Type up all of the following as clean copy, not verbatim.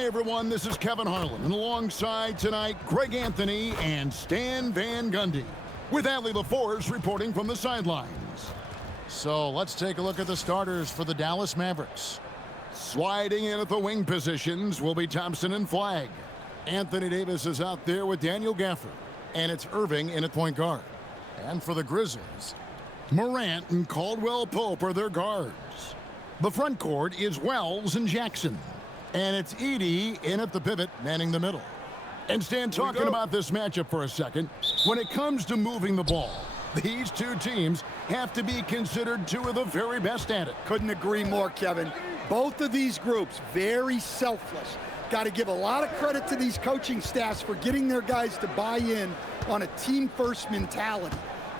Hi, everyone. This is Kevin Harlan, and alongside tonight, Greg Anthony and Stan Van Gundy, with Allie LaForce reporting from the sidelines. So let's take a look at the starters for the Dallas Mavericks. Sliding in at the wing positions will be Thompson and Flagg. Anthony Davis is out there with Daniel Gafford, and it's Irving in at point guard. And for the Grizzlies, Morant and Caldwell Pope are their guards. The front court is Wells and Jackson. And it's Edey in at the pivot, manning the middle. And Stan, talking about this matchup for a second, when it comes to moving the ball, these two teams have to be considered two of the very best at it. Couldn't agree more, Kevin. Both of these groups, very selfless. Got to give a lot of credit to these coaching staffs for getting their guys to buy in on a team-first mentality.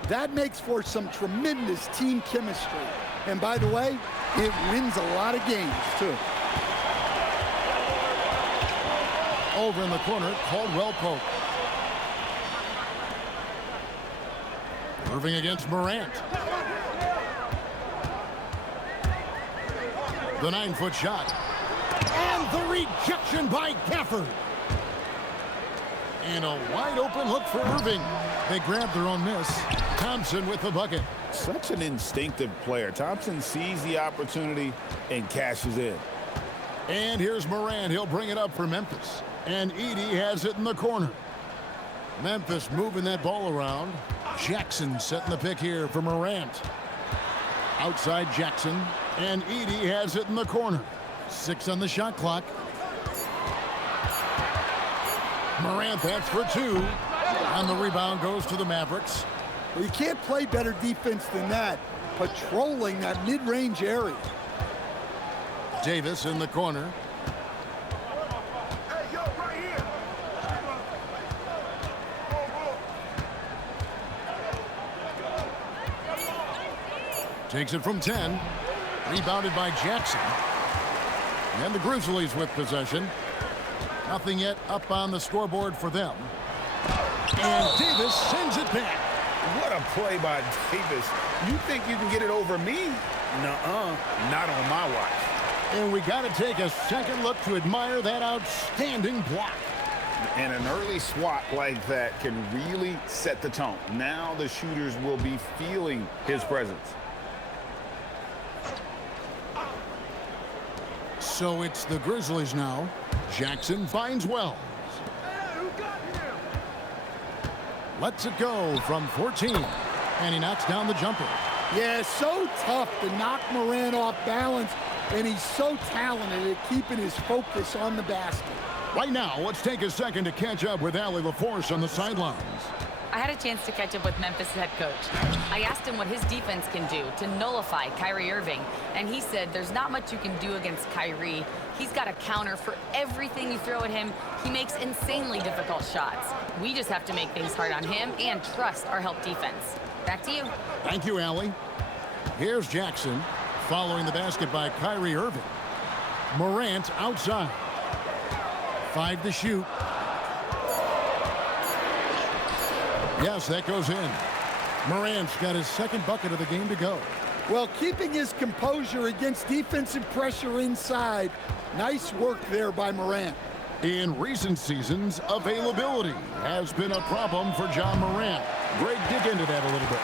That makes for some tremendous team chemistry. And by the way, it wins a lot of games, too. Over in the corner, Caldwell Pope. Irving against Morant. The 9-foot shot. And the rejection by Gafford. And a wide open look for Irving. They grab their own miss. Thompson with the bucket. Such an instinctive player. Thompson sees the opportunity and cashes in. And here's Morant. He'll bring it up for Memphis. And Edey has it in the corner. Memphis moving that ball around. Jackson setting the pick here for Morant. Outside Jackson. And Edey has it in the corner. 6 on the shot clock. Morant, that's for 2. And the rebound goes to the Mavericks. Well, you can't play better defense than that. Patrolling that mid-range area. Davis in the corner. Takes it from 10. Rebounded by Jackson. And the Grizzlies with possession. Nothing yet up on the scoreboard for them. And Davis sends it back. What a play by Davis. You think you can get it over me? Nuh-uh. Not on my watch. And we got to take a second look to admire that outstanding block. And an early swat like that can really set the tone. Now the shooters will be feeling his presence. So it's the Grizzlies now. Jackson finds Wells. Lets it go from 14. And he knocks down the jumper. Yeah, so tough to knock Morant off balance. And he's so talented at keeping his focus on the basket. Right now, let's take a second to catch up with Allie LaForce on the sidelines. I had a chance to catch up with Memphis head coach. I asked him what his defense can do to nullify Kyrie Irving, and he said there's not much you can do against Kyrie. He's got a counter for everything you throw at him. He makes insanely difficult shots. We just have to make things hard on him and trust our help defense. Back to you. Thank you, Allie. Here's Jackson following the basket by Kyrie Irving. Morant outside. 5 to shoot. Yes, that goes in. Morant's got his second bucket of the game to go. Well, keeping his composure against defensive pressure inside. Nice work there by Morant. In recent seasons, availability has been a problem for John Morant. Greg, dig into that a little bit.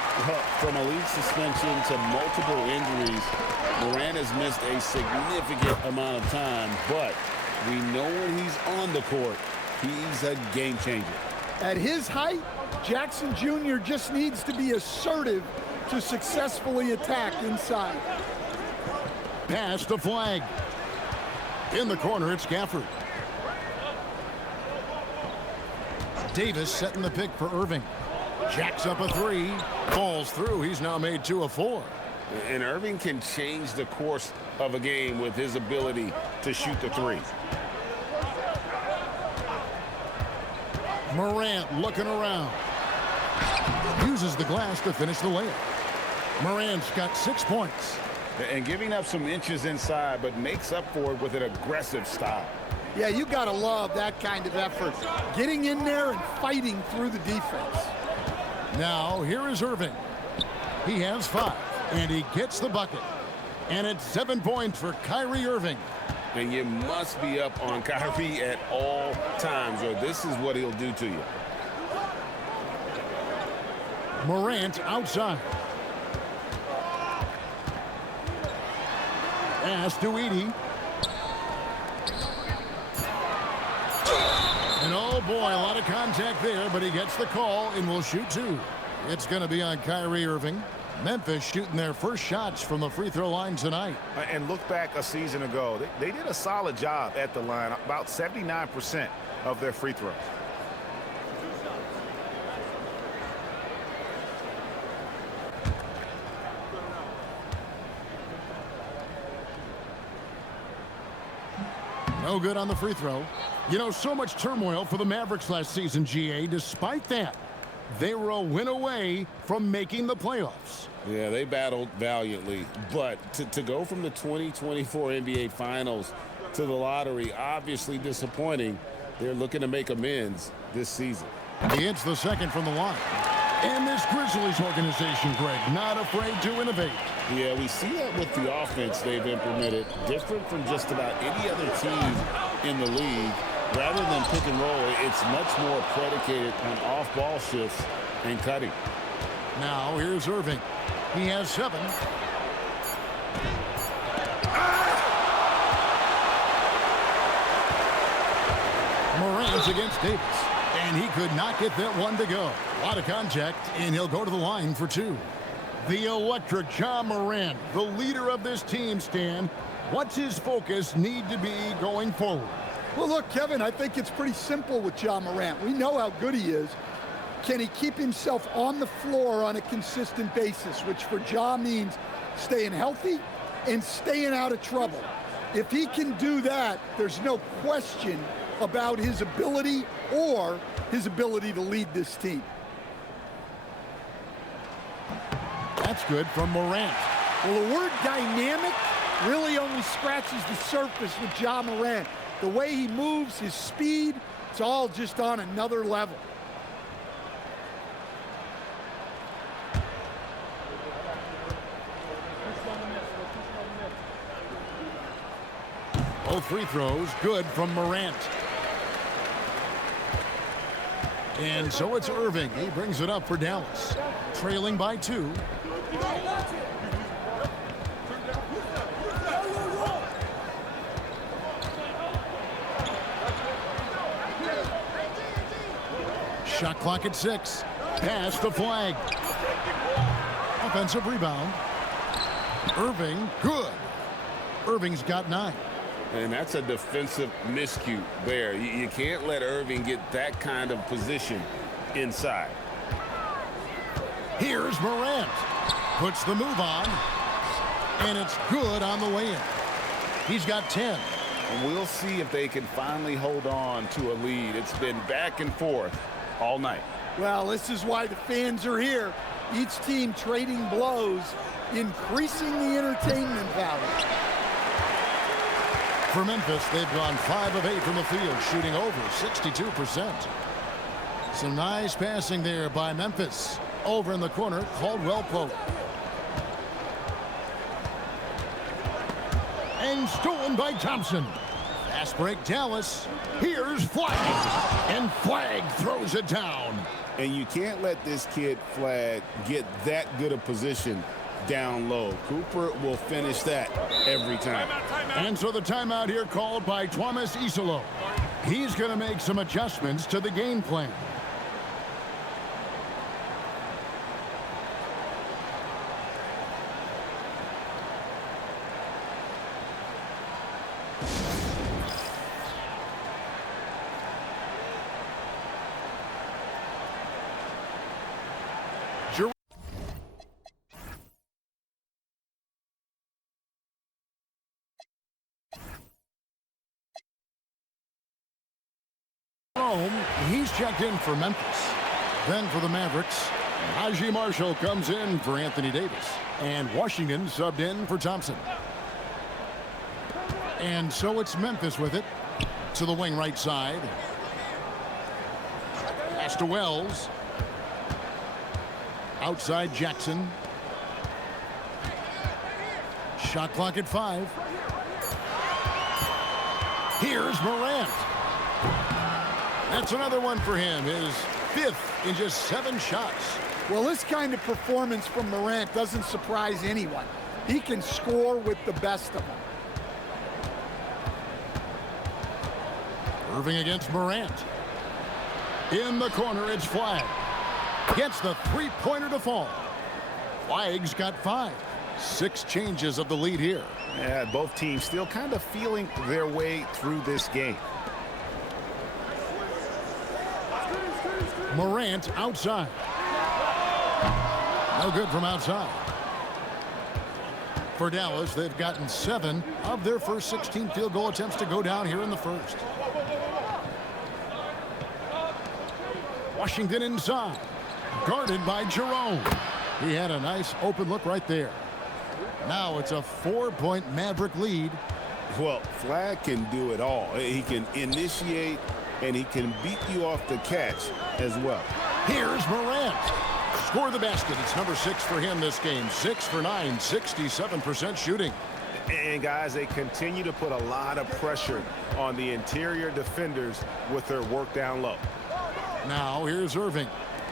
From a league suspension to multiple injuries, Morant has missed a significant amount of time, but we know when he's on the court, he's a game changer. At his height, Jackson Jr. just needs to be assertive to successfully attack inside. Pass to Flagg. In the corner, it's Gafford. Davis setting the pick for Irving. Jacks up a 3. Falls through. He's now made 2 of 4. And Irving can change the course of a game with his ability to shoot the 3. Morant looking around. Uses the glass to finish the layup. Morant's got 6 points. And giving up some inches inside, but makes up for it with an aggressive style. Yeah, you got to love that kind of effort. Getting in there and fighting through the defense. Now, here is Irving. He has 5, and he gets the bucket. And it's 7 points for Kyrie Irving. And you must be up on Kyrie at all times, or this is what he'll do to you. Morant outside. Pass to Edey. And oh boy, a lot of contact there, but he gets the call and will shoot two. It's going to be on Kyrie Irving. Memphis shooting their first shots from the free throw line tonight. And look back a season ago. They did a solid job at the line, about 79% of their free throws. No good on the free throw. You know, so much turmoil for the Mavericks last season, GA. Despite that, they were a win away from making the playoffs. Yeah, they battled valiantly. But to go from the 2024 NBA Finals to the lottery, obviously disappointing. They're looking to make amends this season. He hits the second from the line. And this Grizzlies organization, Greg, not afraid to innovate. Yeah, we see that with the offense they've implemented, different from just about any other team in the league. Rather than pick and roll, it's much more predicated on off-ball shifts and cutting. Now here's Irving. He has 7. Morant's against Davis. And he could not get that one to go. A lot of contact, and he'll go to the line for 2. The electric Ja Morant, the leader of this team, Stan. What's his focus need to be going forward? Well, look, Kevin, I think it's pretty simple with Ja Morant. We know how good he is. Can he keep himself on the floor on a consistent basis, which for Ja means staying healthy and staying out of trouble. If he can do that, there's no question about his ability or his ability to lead this team. That's good from Morant. Well, the word dynamic really only scratches the surface with Ja Morant. The way he moves, his speed, it's all just on another level. Both free throws good from Morant. And so it's Irving. He brings it up for Dallas. Trailing by 2. Shot clock at 6. Pass the flag. Offensive rebound. Irving, good. Irving's got 9. And that's a defensive miscue there. You can't let Irving get that kind of position inside. Here's Morant. Puts the move on. And it's good on the way in. He's got 10. And we'll see if they can finally hold on to a lead. It's been back and forth all night. Well, this is why the fans are here. Each team trading blows, increasing the entertainment value. For Memphis, they've gone 5 of 8 from the field, shooting over 62%. Some nice passing there by Memphis. Over in the corner, Caldwell Pope. And stolen by Thompson. Fast break, Dallas. Here's Flag. And Flag throws it down. And you can't let this kid, Flag, get that good a position down low. Cooper will finish that every time. And so the timeout here called by Thomas Isolo. He's going to make some adjustments to the game plan. He's checked in for Memphis. Then for the Mavericks, Najee Marshall comes in for Anthony Davis. And Washington subbed in for Thompson. And so it's Memphis with it. To the wing right side. Pass to Wells. Outside Jackson. Shot clock at 5. Here's Morant. That's another one for him. His 5th in just 7 shots. Well, this kind of performance from Morant doesn't surprise anyone. He can score with the best of them. Irving against Morant. In the corner, it's Flagg. Gets the three-pointer to fall. Flagg's got 5. 6 changes of the lead here. Yeah, both teams still kind of feeling their way through this game. Morant outside. No good from outside. For Dallas, they've gotten 7 of their first 16 field goal attempts to go down here in the first. Washington inside. Guarded by Jerome. He had a nice open look right there. Now it's a 4-point Maverick lead. Well, Flagg can do it all. He can initiate, and he can beat you off the catch as well. Here's Morant. Score the basket. It's number 6 for him this game. 6 for 9, 67% shooting. And guys, they continue to put a lot of pressure on the interior defenders with their work down low. Now here's Irving.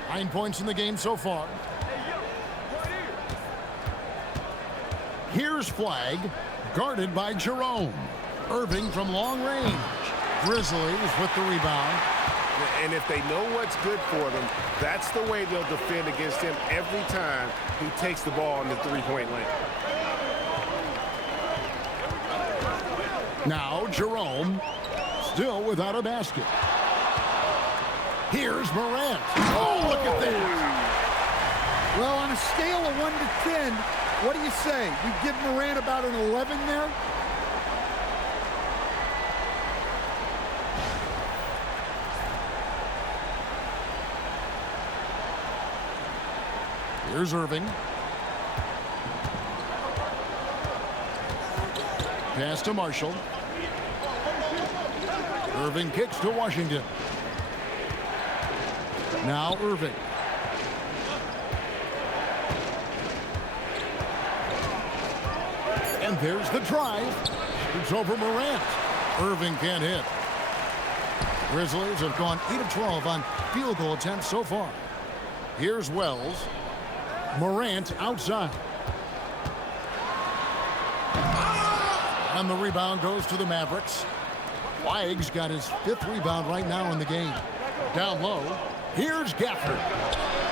9 points in the game so far. Here's Flagg, guarded by Jerome. Irving from long range. Grizzlies with the rebound. And if they know what's good for them, that's the way they'll defend against him every time he takes the ball in the three-point lane. Now Jerome, still without a basket. Here's Morant. Oh, look at that. Well, on a scale of 1 to 10, what do you say? We give Morant about an 11 there? Here's Irving. Pass to Marshall. Irving kicks to Washington. Now Irving. And there's the drive. It's over Morant. Irving can't hit. Grizzlies have gone 8 of 12 on field goal attempts so far. Here's Wells. Morant outside. And the rebound goes to the Mavericks. Flagg's got his 5th rebound right now in the game. Down low, here's Gafford.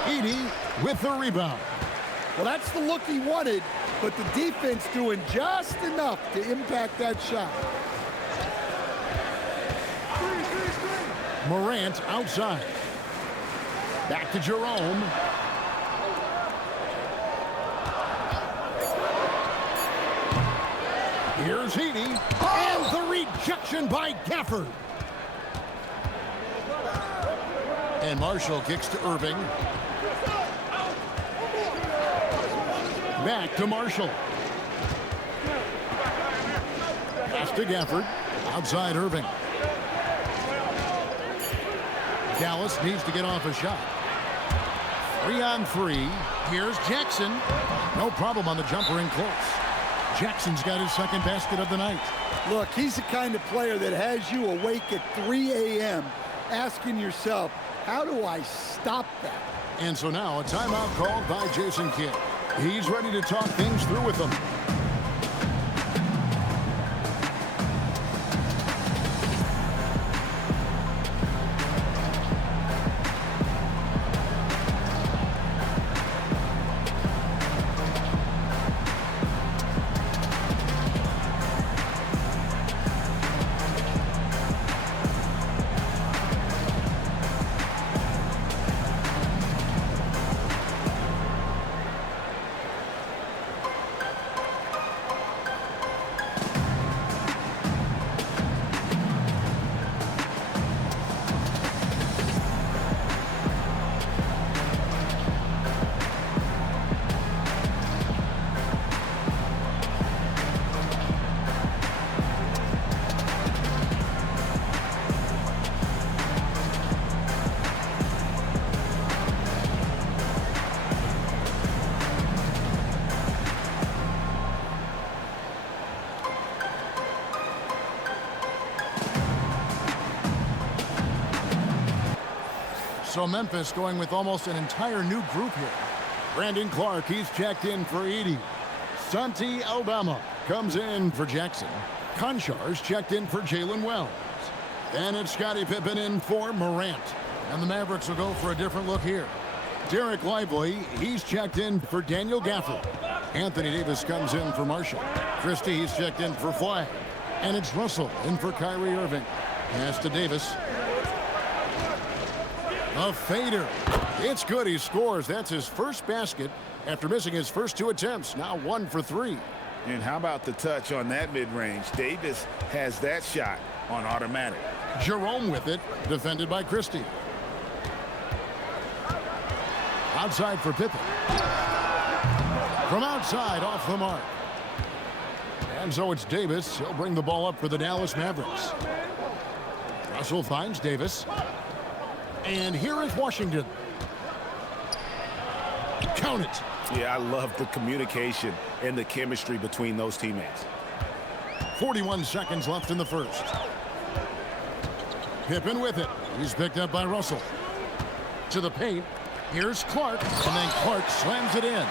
Edey with the rebound. Well, that's the look he wanted, but the defense doing just enough to impact that shot. Morant outside. Back to Jerome. Here's Edey. And the rejection by Gafford. And Marshall kicks to Irving. Back to Marshall. Pass to Gafford. Outside Irving. Dallas needs to get off a shot. 3-on-3. Here's Jackson. No problem on the jumper in close. Jackson's got his 2nd basket of the night. Look, he's the kind of player that has you awake at 3 a.m. asking yourself, how do I stop that? And so now a timeout called by Jason Kidd. He's ready to talk things through with them. So Memphis going with almost an entire new group here. Brandon Clark, he's checked in for Edey. Santi Aldama comes in for Jackson. Konchar's checked in for Jalen Wells. And it's Scottie Pippen in for Morant. And the Mavericks will go for a different look here. Derek Lively, he's checked in for Daniel Gafford. Anthony Davis comes in for Marshall. Christie, he's checked in for Flag. And it's Russell in for Kyrie Irving. Pass to Davis. A fader. It's good. He scores. That's his first basket after missing his first 2 attempts. Now 1 for 3. And how about the touch on that mid-range? Davis has that shot on automatic. Jerome with it, defended by Christie. Outside for Pippen. From outside, off the mark. And so it's Davis. He'll bring the ball up for the Dallas Mavericks. Russell finds Davis. And here is Washington. Count it. Yeah, I love the communication and the chemistry between those teammates. 41 seconds left in the first. Pippen with it. He's picked up by Russell. To the paint. Here's Clark. And then Clark slams it in.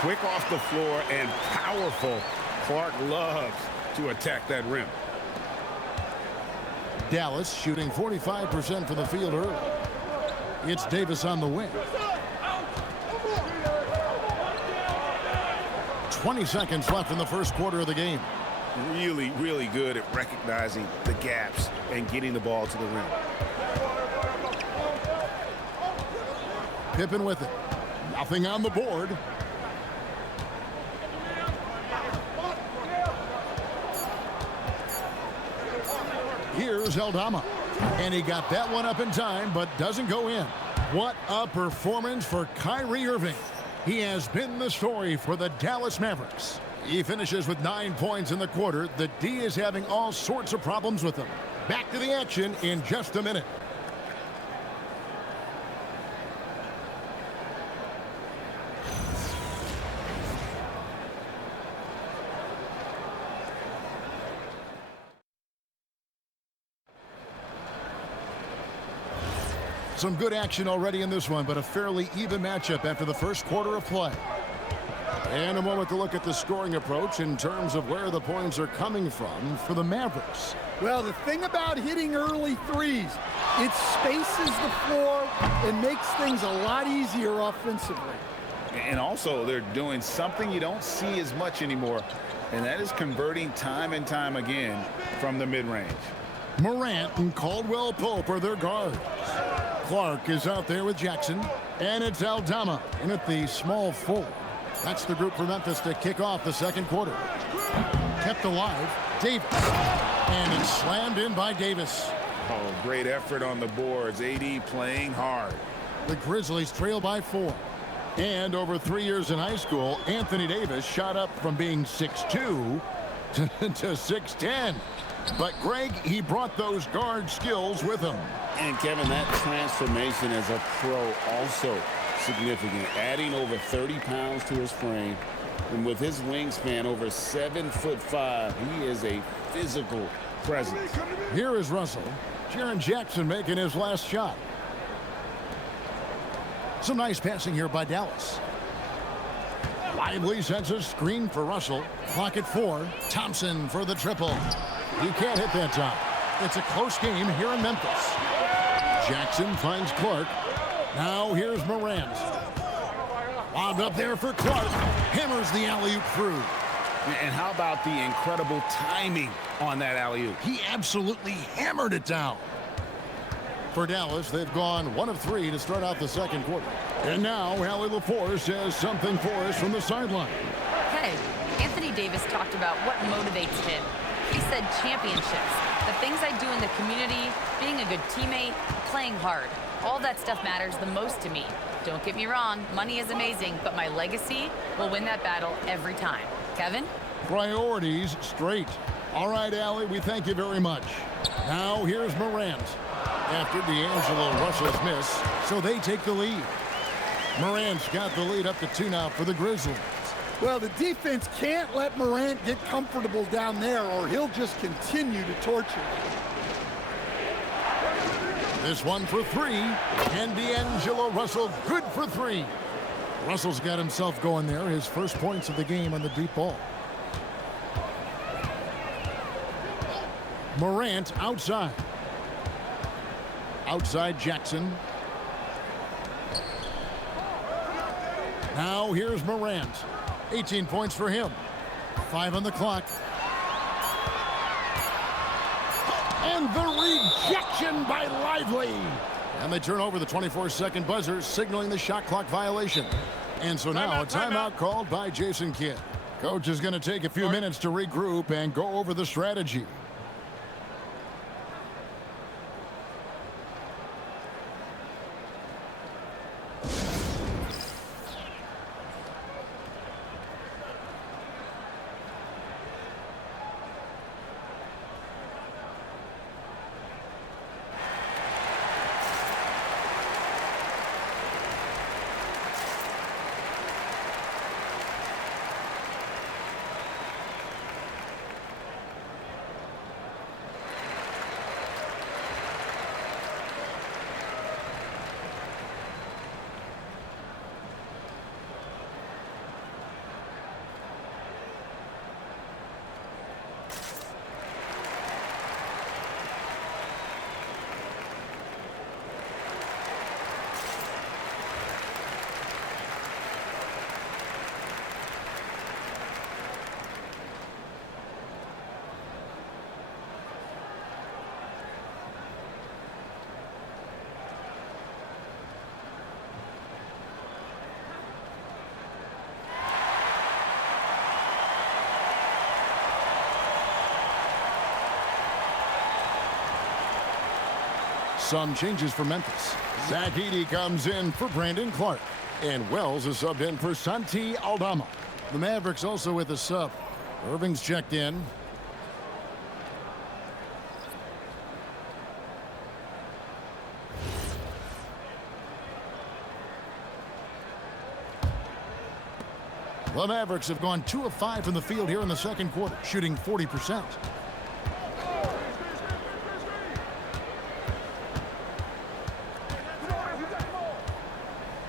Quick off the floor and powerful. Clark loves to attack that rim. Dallas shooting 45% from the field early. It's Davis on the wing. 20 seconds left in the first quarter of the game. Really, really good at recognizing the gaps and getting the ball to the rim. Pippen with it. Nothing on the board. Here's Aldama. And he got that one up in time, but doesn't go in. What a performance for Kyrie Irving. He has been the story for the Dallas Mavericks. He finishes with 9 points in the quarter. The D is having all sorts of problems with him. Back to the action in just a minute. Some good action already in this one, but a fairly even matchup after the first quarter of play. And a moment to look at the scoring approach in terms of where the points are coming from for the Mavericks. Well, the thing about hitting early threes, it spaces the floor and makes things a lot easier offensively. And also, they're doing something you don't see as much anymore, and that is converting time and time again from the mid-range. Morant and Caldwell Pope are their guards. Clark is out there with Jackson, and it's Aldama in at the small forward. That's the group for Memphis to kick off the second quarter. Kept alive, Davis, and it's slammed in by Davis. Oh, great effort on the boards. AD playing hard. The Grizzlies trail by 4. And over 3 years in high school, Anthony Davis shot up from being 6'2" to 6'10". But Greg, he brought those guard skills with him. And Kevin, that transformation as a pro also significant. Adding over 30 pounds to his frame. And with his wingspan over 7'5", he is a physical presence. Here is Russell. Jaren Jackson making his last shot. Some nice passing here by Dallas. Lively sets a screen for Russell. Clock at 4. Thompson for the triple. He can't hit that time. It's a close game here in Memphis. Jackson finds Clark. Now here's Morant. Lobbed up there for Clark. Hammers the alley-oop through. And how about the incredible timing on that alley-oop? He absolutely hammered it down. For Dallas, they've gone 1 of 3 to start out the second quarter. And now, Allie LaForce has something for us from the sideline. Hey, Anthony Davis talked about what motivates him. He said championships, the things I do in the community, being a good teammate, playing hard. All that stuff matters the most to me. Don't get me wrong, money is amazing, but my legacy will win that battle every time. Kevin? Priorities straight. All right, Allie, we thank you very much. Now here's Morant. After D'Angelo Russell's miss, so they take the lead. Morant's got the lead up to 2 now for the Grizzlies. Well, the defense can't let Morant get comfortable down there or he'll just continue to torture. This one for three. And D'Angelo Russell, good for three. Russell's got himself going there. His first points of the game on the deep ball. Morant outside. Outside Jackson. Now here's Morant. 18 points for him. 5 on the clock. And the rejection by Lively. And they turn over the 24-second buzzer, signaling the shot clock violation. And so now a timeout called by Jason Kidd. Coach is going to take a few minutes to regroup and go over the strategy. Some changes for Memphis. Zach Edey comes in for Brandon Clark. And Wells is subbed in for Santi Aldama. The Mavericks also with a sub. Irving's checked in. The Mavericks have gone 2 of 5 from the field here in the second quarter, shooting 40%.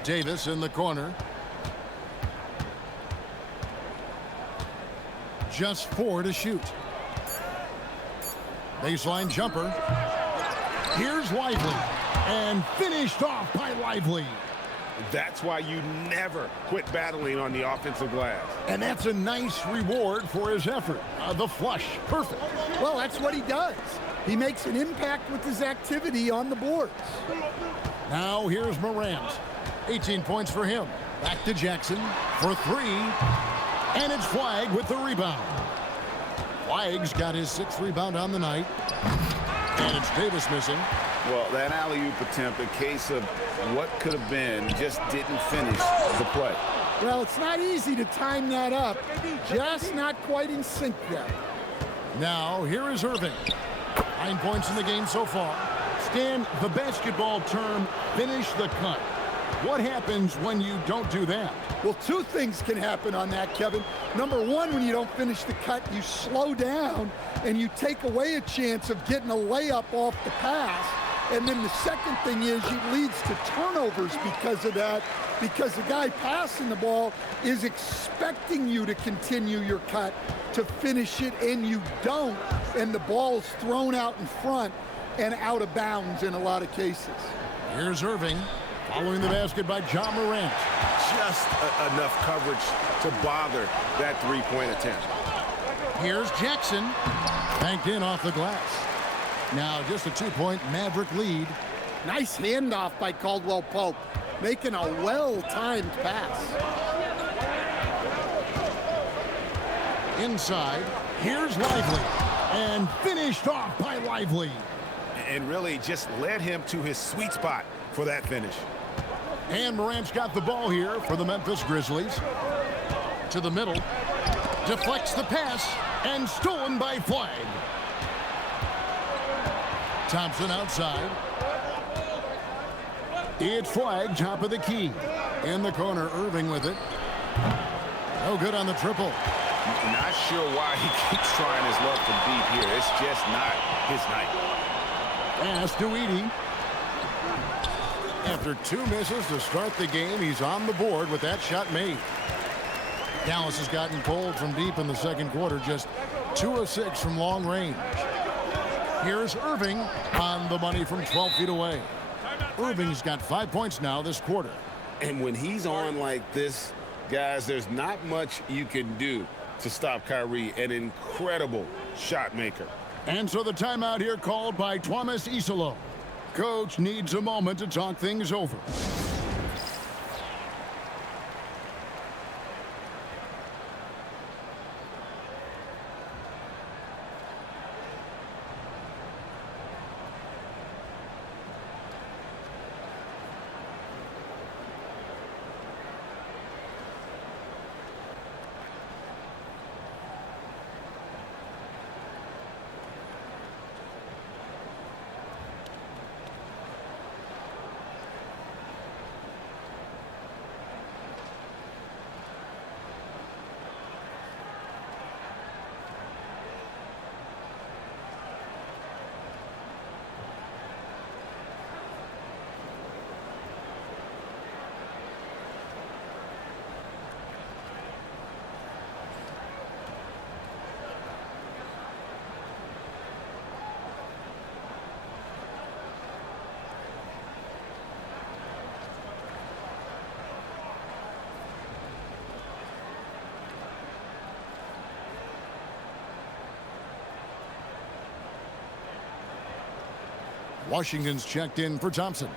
Davis in the corner. Just 4 to shoot. Baseline jumper. Here's Lively. And finished off by Lively. That's why you never quit battling on the offensive glass. And that's a nice reward for his effort. The flush. Perfect. Well, that's what he does. He makes an impact with his activity on the boards. Now here's Morant. 18 points for him. Back to Jackson for 3. And it's Flagg with the rebound. Flagg's got his 6th rebound on the night. And it's Davis missing. Well, that alley-oop attempt, a case of what could have been, just didn't finish the play. Well, it's not easy to time that up. Just not quite in sync there. Now, here is Irving. 9 points in the game so far. Stan, the basketball term, finish the cut. What happens when you don't do that? Well, 2 things can happen on that, Kevin. Number 1, when you don't finish the cut, you slow down and you take away a chance of getting a layup off the pass. And then the second thing is it leads to turnovers because of that, because the guy passing the ball is expecting you to continue your cut, to finish it, and you don't, and the ball's thrown out in front and out of bounds in a lot of cases. Here's Irving. Following the basket by John Morant. Just enough coverage to bother that 3-point attempt. Here's Jackson. Banked in off the glass. Now just a 2-point Maverick lead. Nice handoff by Caldwell Pope, making a well-timed pass. Inside, here's Lively. And finished off by Lively. And really just led him to his sweet spot for that finish. And Morant's got the ball here for the Memphis Grizzlies. To the middle. Deflects the pass. And stolen by Flagg. Thompson outside. It's Flagg, top of the key. In the corner, Irving with it. No good on the triple. Not sure why he keeps trying his luck from deep here. It's just not his night. Pass to Edey. After 2 misses to start the game, he's on the board with that shot made. Dallas has gotten cold from deep in the second quarter, just 2 of 6 from long range. Here's Irving on the money from 12 feet away. Irving's got 5 points now this quarter. And when he's on like this, guys, there's not much you can do to stop Kyrie, an incredible shot maker. And so the timeout here called by Thomas Isolo. Coach needs a moment to talk things over. Washington's checked in for Thompson.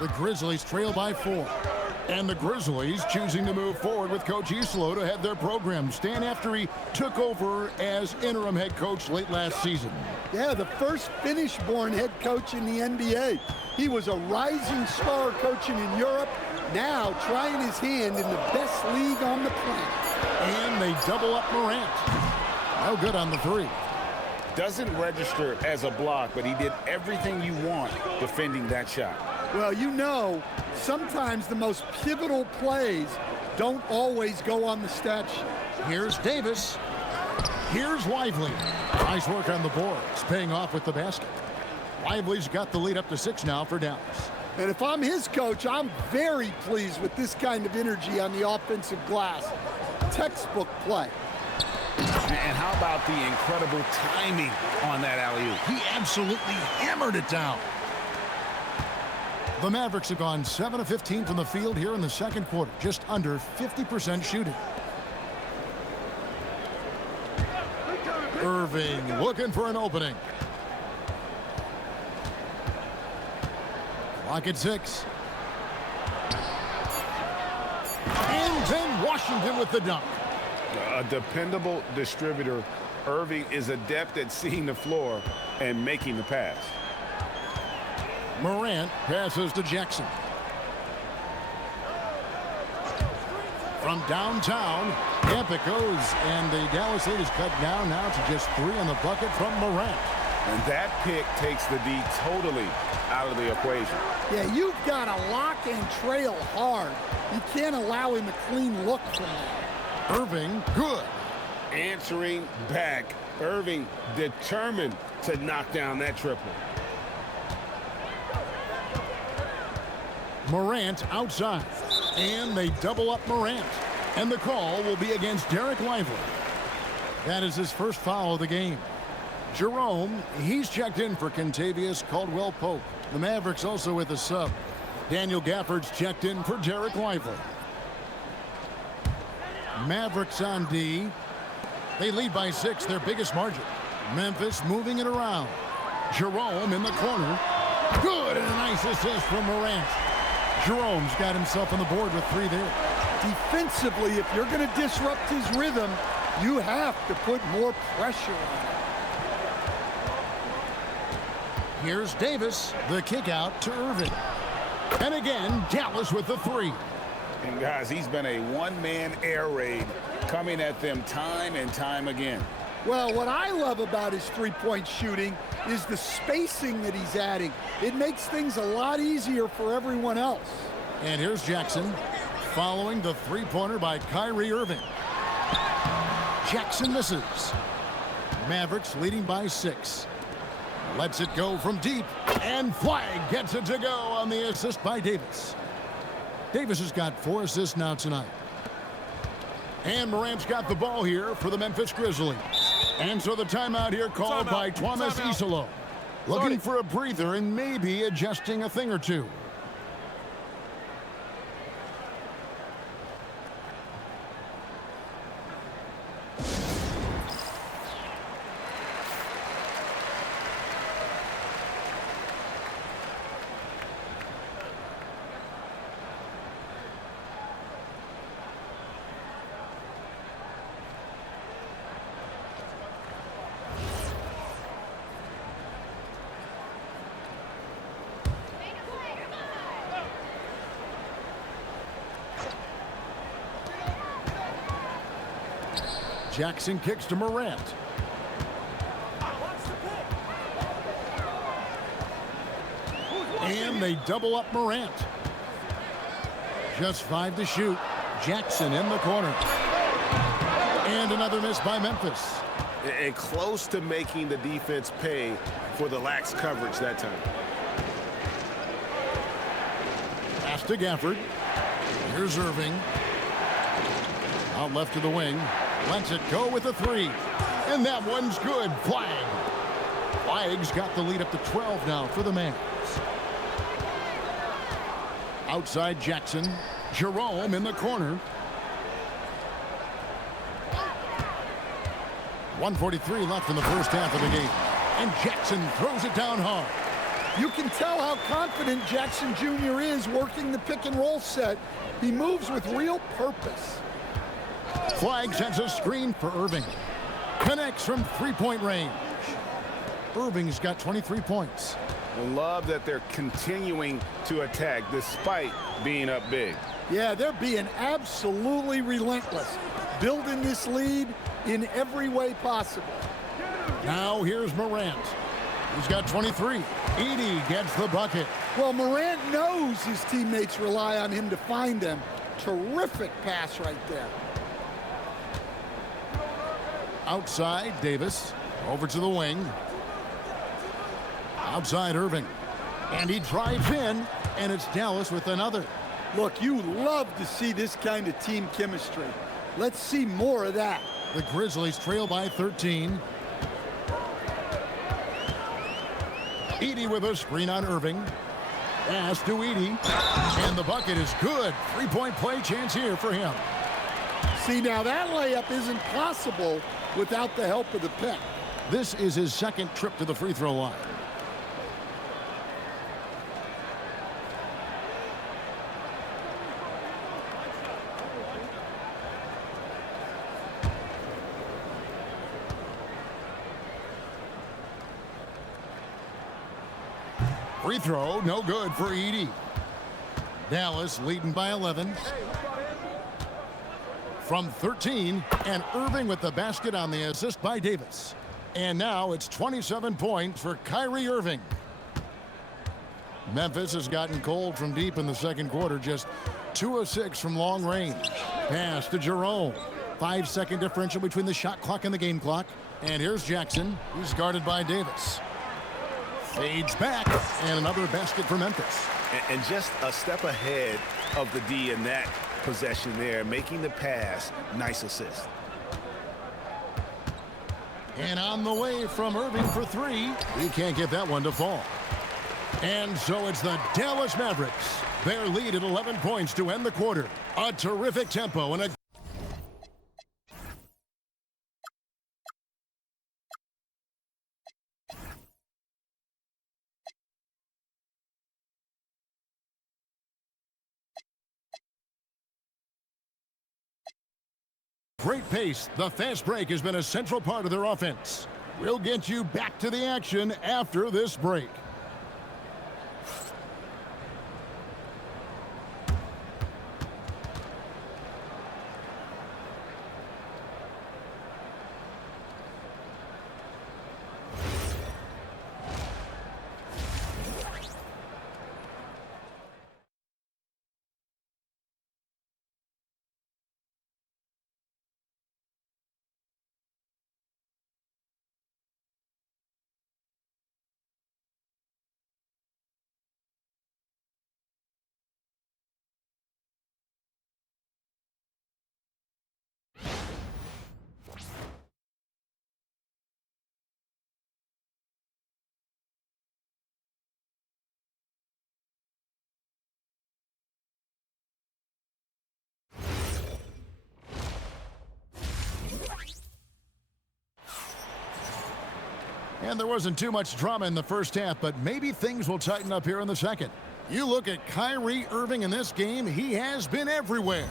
The Grizzlies trail by 4. And the Grizzlies choosing to move forward with Coach Isolo to head their program. Stan, after he took over as interim head coach late last season. Yeah, the first Finnish-born head coach in the NBA. He was a rising star coaching in Europe, now trying his hand in the best league on the planet. And they double up Morant. No good on the 3. Doesn't register as a block, but he did everything you want defending that shot. Well, you know, sometimes the most pivotal plays don't always go on the stat sheet. Here's Davis. Here's Lively. Nice work on the boards, paying off with the basket. Lively's got the lead up to 6 now for Dallas. And if I'm his coach, I'm very pleased with this kind of energy on the offensive glass. Textbook play. And how about the incredible timing on that alley-oop? He absolutely hammered it down. The Mavericks have gone 7 of 15 from the field here in the second quarter, just under 50% shooting. Irving looking for an opening. Clock at 6. And then Washington with the dunk. A dependable distributor. Irving is adept at seeing the floor and making the pass. Morant passes to Jackson. From downtown, up it goes, and the Dallas lead is cut down now to just 3 on the bucket from Morant. And that pick takes the D totally out of the equation. Yeah, you've got to lock and trail hard. You can't allow him a clean look from that. Irving, good. Answering back. Irving determined to knock down that triple. Morant outside, and they double up Morant. And the call will be against Derek Lively. That is his first foul of the game. Jerome, he's checked in for Kentavious Caldwell-Pope. The Mavericks also with a sub. Daniel Gafford's checked in for Derek Lively. Mavericks on D. They lead by 6, their biggest margin. Memphis moving it around. Jerome in the corner. Good, and a nice assist from Morant. Jerome's got himself on the board with 3 there. Defensively, if you're going to disrupt his rhythm, you have to put more pressure on him. Here's Davis, the kick out to Irving. And again, Dallas with the 3. And guys, he's been a one-man air raid coming at them time and time again. Well, what I love about his three-point shooting is the spacing that he's adding. It makes things a lot easier for everyone else. And here's Jackson following the three-pointer by Kyrie Irving. Jackson misses. Mavericks leading by 6. Lets it go from deep, and Flag gets it to go on the assist by Davis. Davis has got 4 assists now tonight. And Morant's got the ball here for the Memphis Grizzlies. And so the timeout here called by Thomas Isolo. Looking for a breather and maybe adjusting a thing or two. Jackson kicks to Morant. And they double up Morant. Just 5 to shoot. Jackson in the corner. And another miss by Memphis. And close to making the defense pay for the lax coverage that time. Pass to Gafford. Here's Irving. Out left to the wing. Lets it go with a 3. And that one's good. Flag. Flag's got the lead up to 12 now for the Mavs. Outside Jackson. Jerome in the corner. 1:43 left in the first half of the game. And Jackson throws it down hard. You can tell how confident Jackson Jr. is working the pick and roll set. He moves with real purpose. Flag sends a screen for Irving. Connects from three-point range. Irving's got 23 points. I love that they're continuing to attack despite being up big. Yeah, they're being absolutely relentless, building this lead in every way possible. Now here's Morant. He's got 23. Edey gets the bucket. Well, Morant knows his teammates rely on him to find them. Terrific pass right there. Outside, Davis. Over to the wing. Outside, Irving. And he drives in, and it's Dallas with another. Look, you love to see this kind of team chemistry. Let's see more of that. The Grizzlies trail by 13. Edey with a screen on Irving. Pass to Edey. And the bucket is good. Three-point play chance here for him. See, now that layup isn't possible without the help of the pick. This is his second trip to the free throw line. Free throw, no good for Edey. Dallas leading by 11. From 13, and Irving with the basket on the assist by Davis. And now it's 27 points for Kyrie Irving. Memphis has gotten cold from deep in the second quarter, just 2 of 6 from long range. Pass to Jerome. 5-second differential between the shot clock and the game clock. And here's Jackson, who's guarded by Davis. Fades back, and another basket for Memphis. And just a step ahead of the D in that possession there, making the pass. Nice assist. And on the way from Irving for 3. He can't get that one to fall. And so it's the Dallas Mavericks. Their lead at 11 points to end the quarter. A terrific tempo and a great pace. The fast break has been a central part of their offense. We'll get you back to the action after this break. And there wasn't too much drama in the first half, but maybe things will tighten up here in the second. You look at Kyrie Irving in this game, he has been everywhere.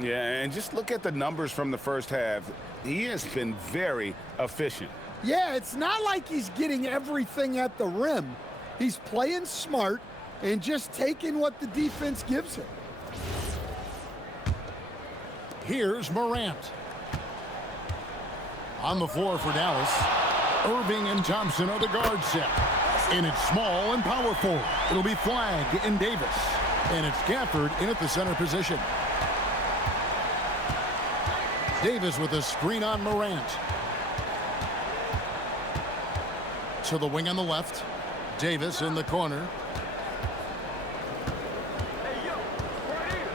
Yeah, and just look at the numbers from the first half. He has been very efficient. Yeah, it's not like he's getting everything at the rim. He's playing smart and just taking what the defense gives him. Here's Morant. On the floor for Dallas. Irving and Thompson are the guard set. And it's small and power forward. It'll be Flagg and Davis. And it's Gafford in at the center position. Davis with a screen on Morant. To the wing on the left. Davis in the corner.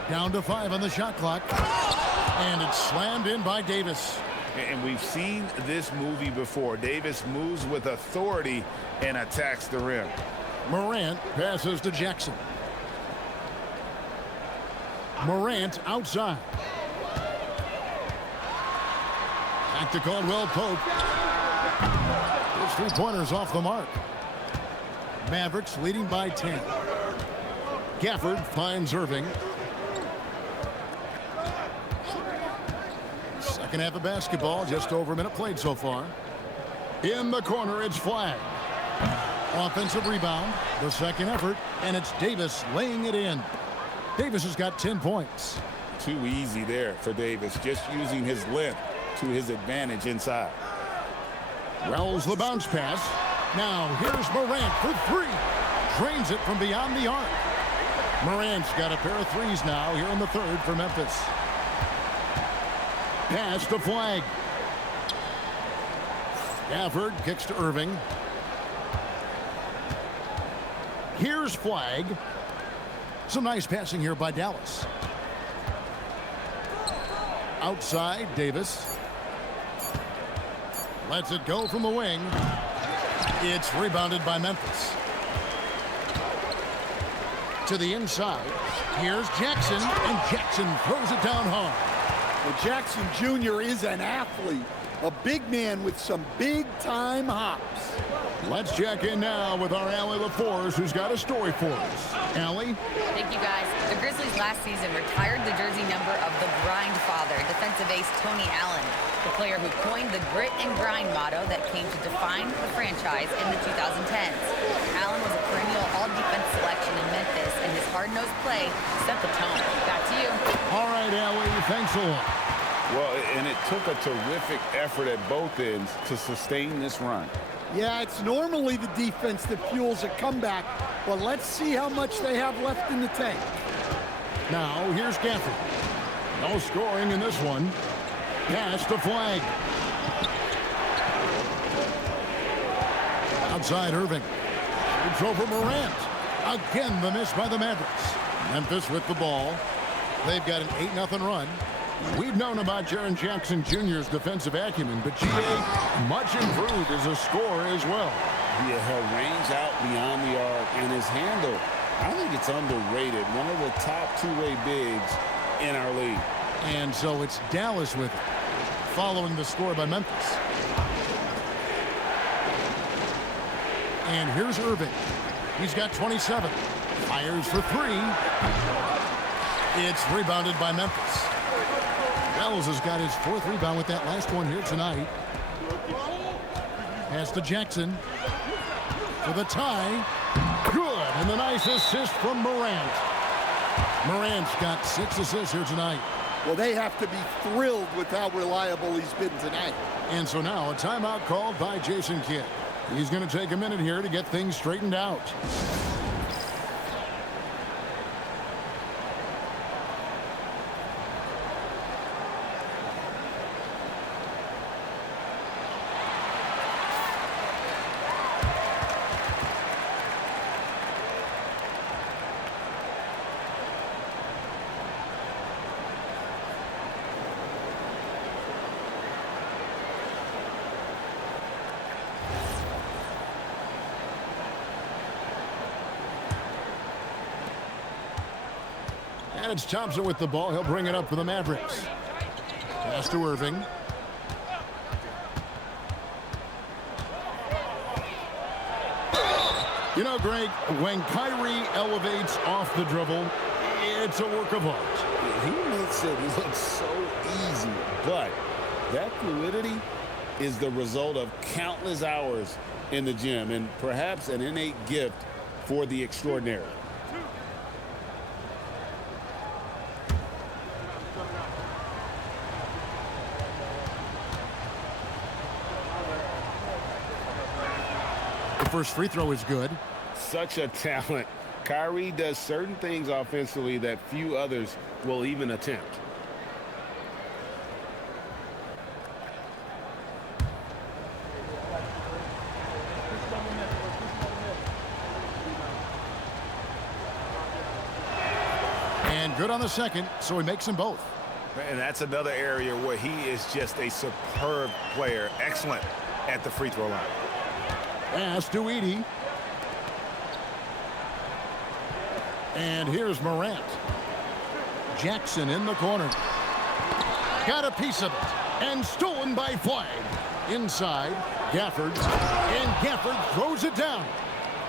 Down to 5 on the shot clock. And it's slammed in by Davis. And we've seen this movie before. Davis moves with authority and attacks the rim. Morant passes to Jackson. Morant outside. Back to Caldwell Pope. His three-pointers off the mark. Mavericks leading by 10. Gafford finds Irving. Second half of basketball, just over a minute played so far. In the corner, it's Flagg. Offensive rebound, the second effort, and it's Davis laying it in. Davis has got 10 points. Too easy there for Davis, just using his length to his advantage inside. Wells the bounce pass. Now here's Morant for 3. Drains it from beyond the arc. Morant's got a pair of threes now here in the third for Memphis. Pass to Flagg. Gafford kicks to Irving. Here's Flagg. Some nice passing here by Dallas. Outside, Davis. Lets it go from the wing. It's rebounded by Memphis. To the inside. Here's Jackson, and Jackson throws it down hard. Well, Jackson Jr. is an athlete, a big man with some big-time hops. Let's check in now with our Allie LaForce, who's got a story for us. Allie? Thank you, guys. The Grizzlies last season retired the jersey number of the grind father, defensive ace Tony Allen, the player who coined the grit and grind motto that came to define the franchise in the 2010s. Allen was a perennial all-defense selection in Memphis, and his hard-nosed play set the tone. Back to you. All right, Allie, thanks a lot. Well, and it took a terrific effort at both ends to sustain this run. Yeah, it's normally the defense that fuels a comeback, but let's see how much they have left in the tank. Now, here's Gafford. No scoring in this one. Pass to Flagg. Outside Irving. It's over Morant. Again, the miss by the Mavericks. Memphis with the ball. They've got an 8-0 run. We've known about Jaren Jackson Jr.'s defensive acumen, but G.A. much improved as a scorer as well. Yeah, he'll range out beyond the arc, and his handle, I think it's underrated. One of the top two-way bigs in our league. And so it's Dallas with it, following the score by Memphis. And here's Irving. He's got 27. Fires for 3. It's rebounded by Memphis. Wells has got his 4th rebound with that last one here tonight. Pass to Jackson for the tie. Good, and the nice assist from Morant. Morant's got 6 assists here tonight. Well, they have to be thrilled with how reliable he's been tonight. And so now a timeout called by Jason Kidd. He's going to take a minute here to get things straightened out. And it's Thompson with the ball. He'll bring it up for the Mavericks. Pass to Irving. You know, Greg, when Kyrie elevates off the dribble, it's a work of art. He makes it look so easy, but that fluidity is the result of countless hours in the gym and perhaps an innate gift for the extraordinary. The first free throw is good. Such a talent. Kyrie does certain things offensively that few others will even attempt. And good on the second, so he makes them both. And that's another area where he is just a superb player. Excellent at the free throw line. Pass to Edey. And here's Morant. Jackson in the corner. Got a piece of it. And stolen by Flag. Inside, Gafford. And Gafford throws it down.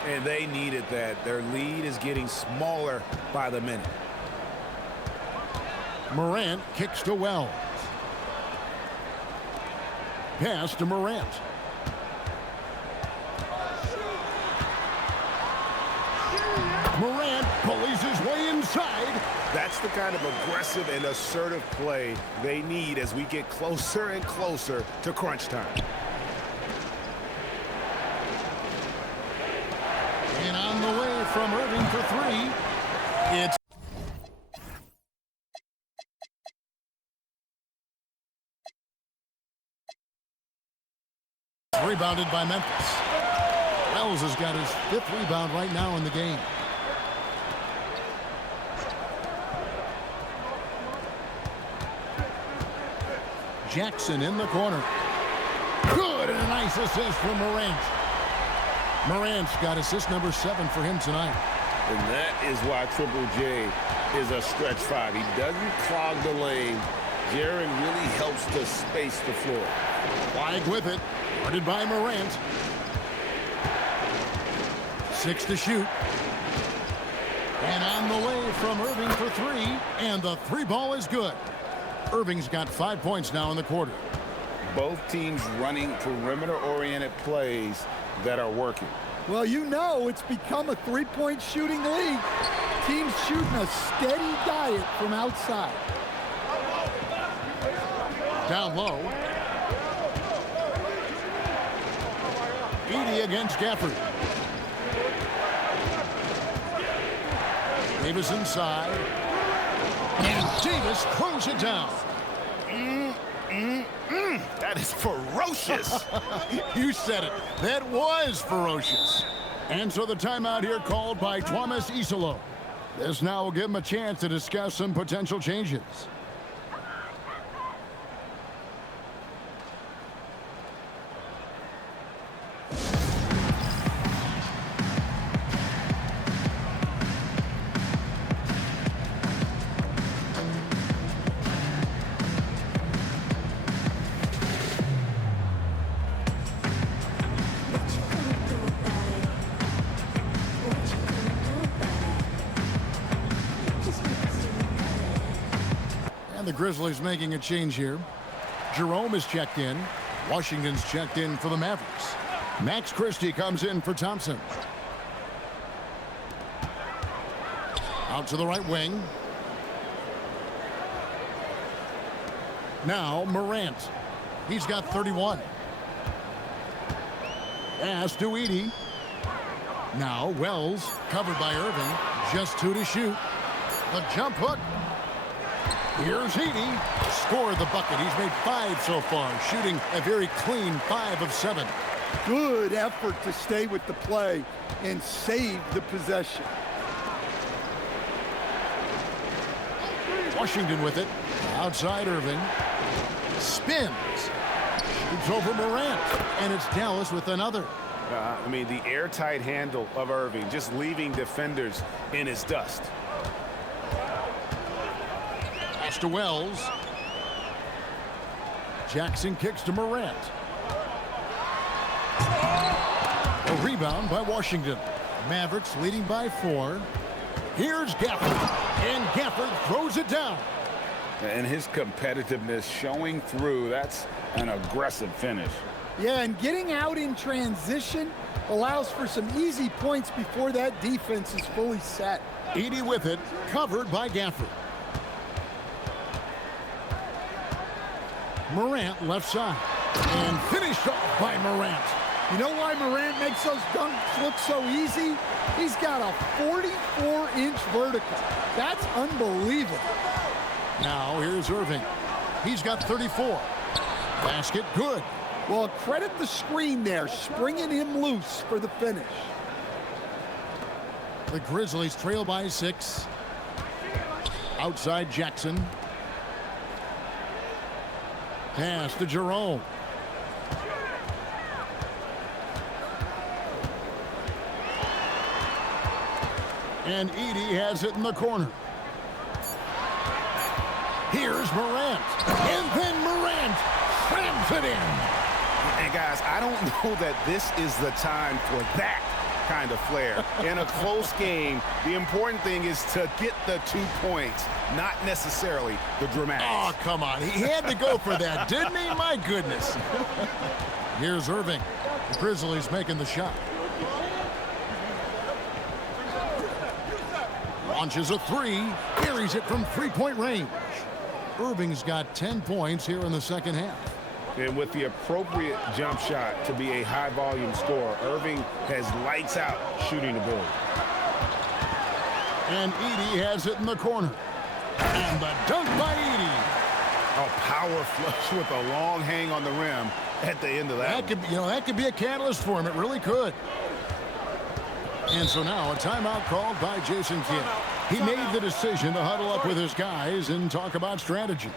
And they needed that. Their lead is getting smaller by the minute. Morant kicks to Wells. Pass to Morant. Morant pulleys his way inside. That's the kind of aggressive and assertive play they need as we get closer and closer to crunch time. And on the way from Irving for three, it's rebounded by Memphis. Wells has got his 5th rebound right now in the game. Jackson in the corner. Good, and a nice assist from Morant. Morant's got assist number 7 for him tonight. And that is why Triple J is a stretch 5. He doesn't clog the lane. Jaren really helps to space the floor. Flag with it. Guarded by Morant. 6 to shoot. And on the way from Irving for 3. And the 3 ball is good. Irving's got 5 points now in the quarter. Both teams running perimeter-oriented plays that are working. Well, you know it's become a three-point shooting league. Teams shooting a steady diet from outside. Down low. Edey against Gafford. Davis inside. And Davis throws it down. That is ferocious. You said it. That was ferocious. And so the timeout here called by Thomas Isolo. This now will give him a chance to discuss some potential changes. And the Grizzlies making a change here. Jerome is checked in. Washington's checked in for the Mavericks. Max Christie comes in for Thompson. Out to the right wing. Now Morant. He's got 31. Pass to Edey. Now Wells covered by Irving. Just 2 to shoot. The jump hook. Here's Edey. Scored the bucket. He's made 5 so far, shooting a very clean 5 of 7. Good effort to stay with the play and save the possession. Washington with it. Outside Irving. Spins. Shoots over Morant. And it's Dallas with another. I mean, the airtight handle of Irving, just leaving defenders in his dust. Pass to Wells. Jackson kicks to Morant. A rebound by Washington. Mavericks leading by 4. Here's Gafford, and Gafford throws it down. And his competitiveness showing through. That's an aggressive finish. Yeah, and getting out in transition allows for some easy points before that defense is fully set. Edey with it, covered by Gafford. Morant left side, and finished off by Morant. You know why Morant makes those dunks look so easy? He's got a 44-inch vertical. That's unbelievable. Now here's Irving. He's got 34. Basket good. Well, credit the screen there, springing him loose for the finish. The Grizzlies trail by 6. Outside Jackson. Pass to Jerome. And Edey has it in the corner. Here's Morant. And then Morant slams it in. And guys, I don't know that this is the time for that kind of flair. In a close game, the important thing is to get the 2 points, not necessarily the dramatics. Oh, come on. He had to go for that, didn't he? My goodness. Here's Irving. The Grizzlies making the shot. Launches a 3. Carries it from 3-point range. Irving's got 10 points here in the second half. And with the appropriate jump shot to be a high-volume scorer, Irving has lights out shooting the board. And Edey has it in the corner. And the dunk by Edey. A power flush with a long hang on the rim at the end of that. That could be a catalyst for him. It really could. And so now a timeout called by Jason Kidd. He made the decision to huddle up with his guys and talk about strategy.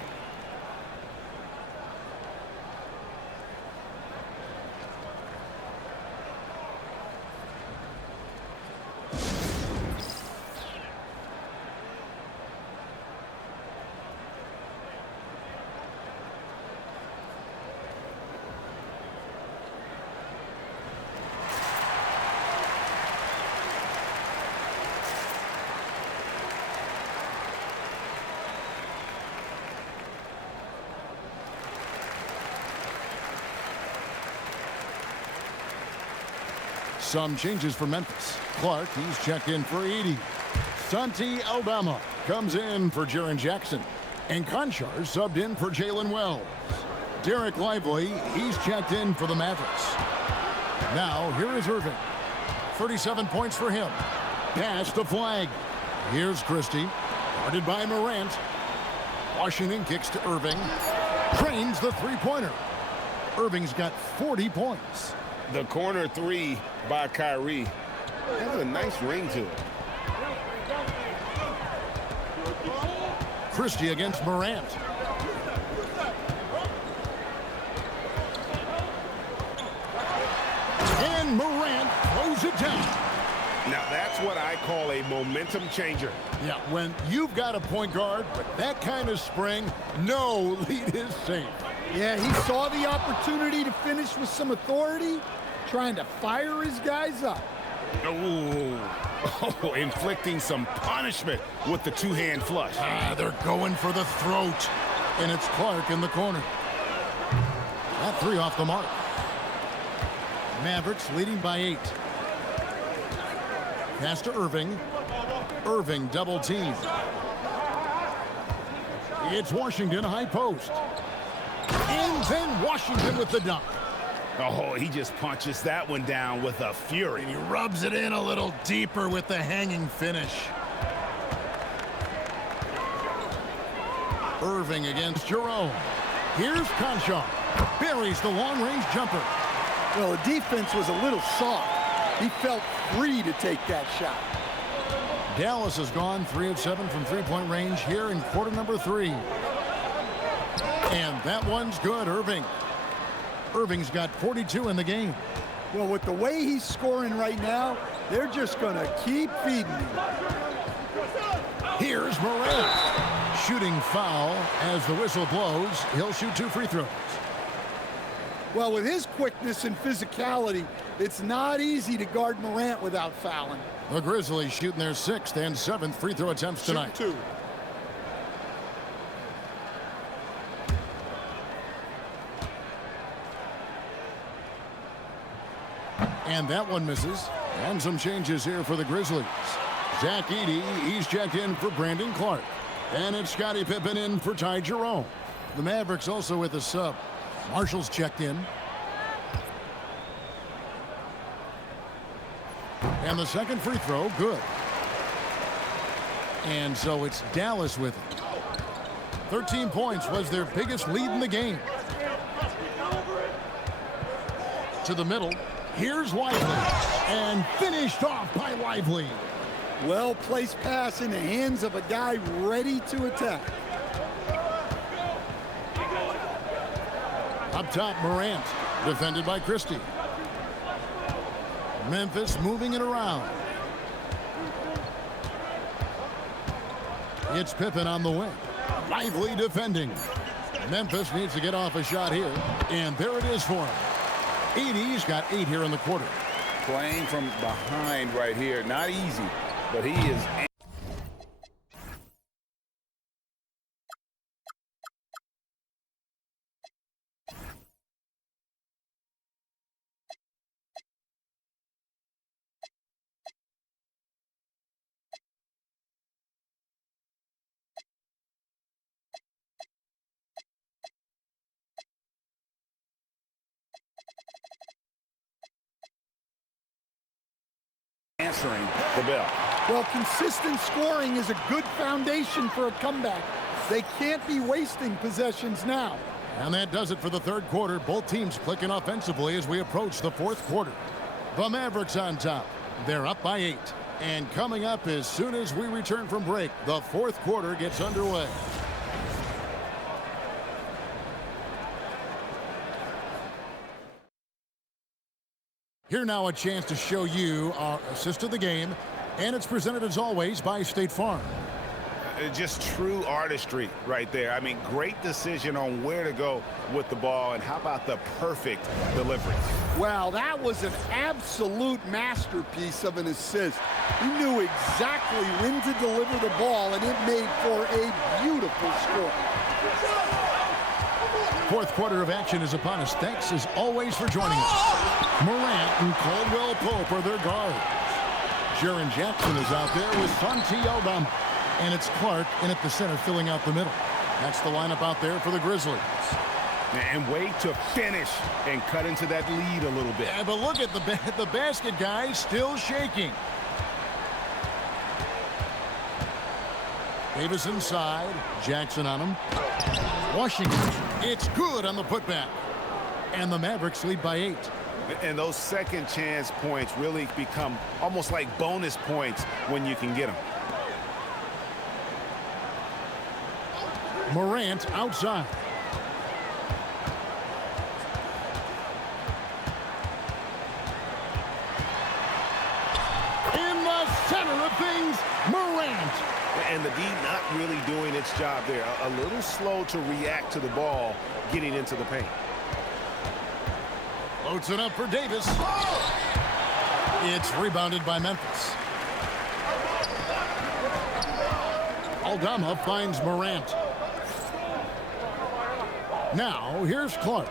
Some changes for Memphis. Clark, he's checked in for Edey. Santi Aldama comes in for Jaren Jackson. And Conchar subbed in for Jalen Wells. Derek Lively, he's checked in for the Mavericks. Now, here is Irving. 37 points for him. Pass the flag. Here's Christie. Guarded by Morant. Washington kicks to Irving. Trains the three-pointer. Irving's got 40 points. The corner 3 by Kyrie has a nice ring to it. Christie against Morant. And Morant throws it down. Now that's what I call a momentum changer. Yeah, when you've got a point guard with that kind of spring, no lead is safe. Yeah, he saw the opportunity to finish with some authority, trying to fire his guys up. Oh, inflicting some punishment with the two-hand flush. They're going for the throat. And it's Clark in the corner. That 3 off the mark. Mavericks leading by 8. Pass to Irving. Irving double team. It's Washington high post. And then Washington with the dunk. Oh, he just punches that one down with a fury. And he rubs it in a little deeper with the hanging finish. Irving against Jerome. Here's Conchar. Buries the long-range jumper. Well, the defense was a little soft. He felt free to take that shot. Dallas has gone 3 of 7 from three-point range here in quarter number 3. And that one's good, Irving. Irving's got 42 in the game. Well, with the way he's scoring right now, they're just going to keep feeding him. Here's Morant. Shooting foul as the whistle blows. He'll shoot 2 free throws. Well, with his quickness and physicality, It's not easy to guard Morant without fouling. The Grizzlies shooting their 6th and 7th free throw attempts tonight. Shoot 2. And that one misses. And some changes here for the Grizzlies. Zach Edey, he's checked in for Brandon Clark. And it's Scottie Pippen in for Ty Jerome. The Mavericks also with a sub. Marshall's checked in. And the second free throw, good. And so it's Dallas with it. 13 points was their biggest lead in the game. To the middle. Here's Lively. And finished off by Lively. Well-placed pass in the hands of a guy ready to attack. Up top, Morant. Defended by Christie. Memphis moving it around. It's Pippen on the wing. Lively defending. Memphis needs to get off a shot here. And there it is for him. Edey's got 8 here in the quarter. Playing from behind right here. Not easy, but he is... answering the bell. Well, consistent scoring is a good foundation for a comeback. They can't be wasting possessions now. And that does it for the third quarter. Both teams clicking offensively as we approach the fourth quarter. The Mavericks on top. They're up by 8. And coming up as soon as we return from break, the fourth quarter gets underway. Here now a chance to show you our assist of the game. And it's presented as always by State Farm. Just true artistry right there. I mean, great decision on where to go with the ball. And how about the perfect delivery? Wow, that was an absolute masterpiece of an assist. He knew exactly when to deliver the ball, and it made for a beautiful score. Fourth quarter of action is upon us. Thanks as always for joining us. Morant and Caldwell Pope are their guards. Jaren Jackson is out there with Santi Aldama. And it's Clark in at the center filling out the middle. That's the lineup out there for the Grizzlies. And way to finish and cut into that lead a little bit. Yeah, but look at the basket guy still shaking. Davis inside. Jackson on him. Washington. It's good on the putback. And the Mavericks lead by 8. And those second chance points really become almost like bonus points when you can get them. Morant outside. In the center of things, Morant. And the D not really doing its job there. A little slow to react to the ball getting into the paint. Loads it up for Davis. It's rebounded by Memphis. Aldama finds Morant. Now, here's Clark.